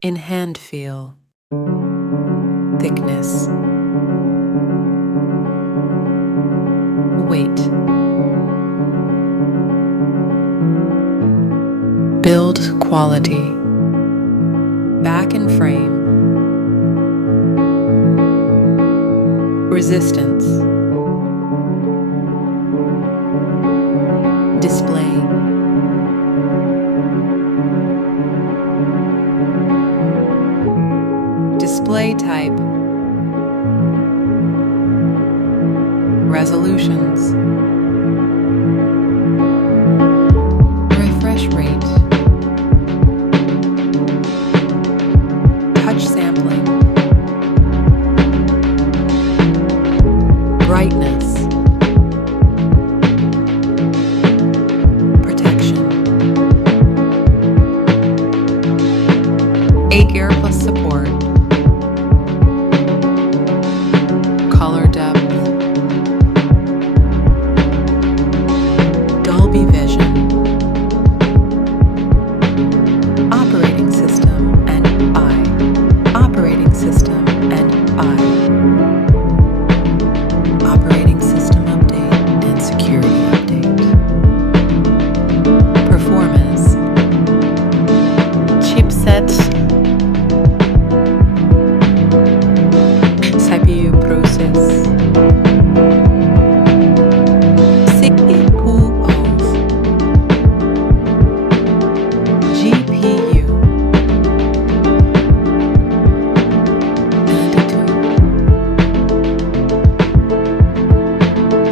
In hand feel, thickness, weight, build quality, back and frame, resistance, display, display type, resolutions, refresh rate, touch sampling, brightness, protection, 8 gear plus support, color depth, Dolby Vision, operating system and operating system and operating system update and security update, performance, chipset, CPU process, GPU, antutu,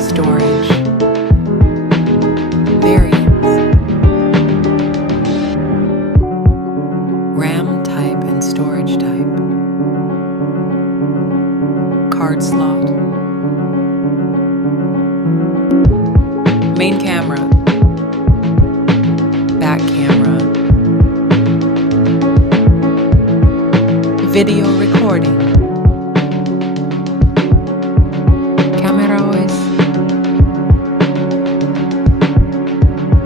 storage, variants, RAM type and storage type, card slot, main camera, back camera, video recording, camera voice,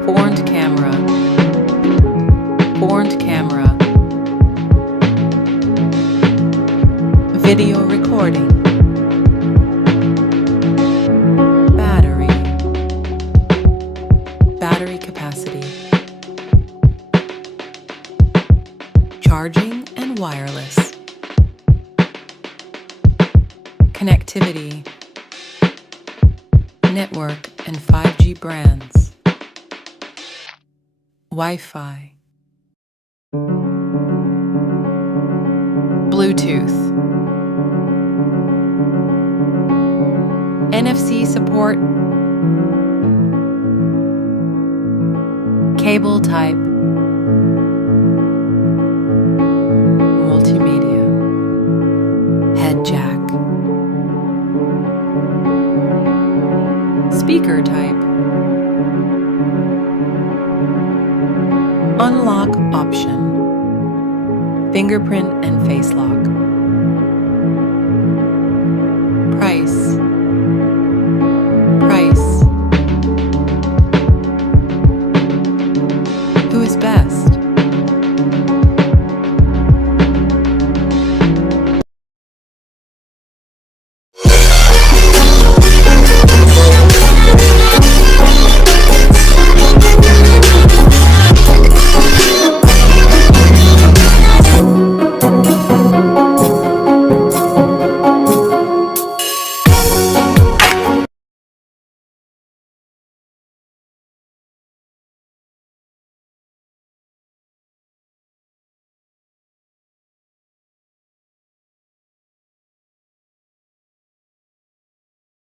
front camera, video recording, battery capacity, charging and wireless, connectivity, network and 5G brands, Wi-Fi, Bluetooth, NFC support, cable type, multimedia, head jack, speaker type, unlock option, fingerprint and face lock.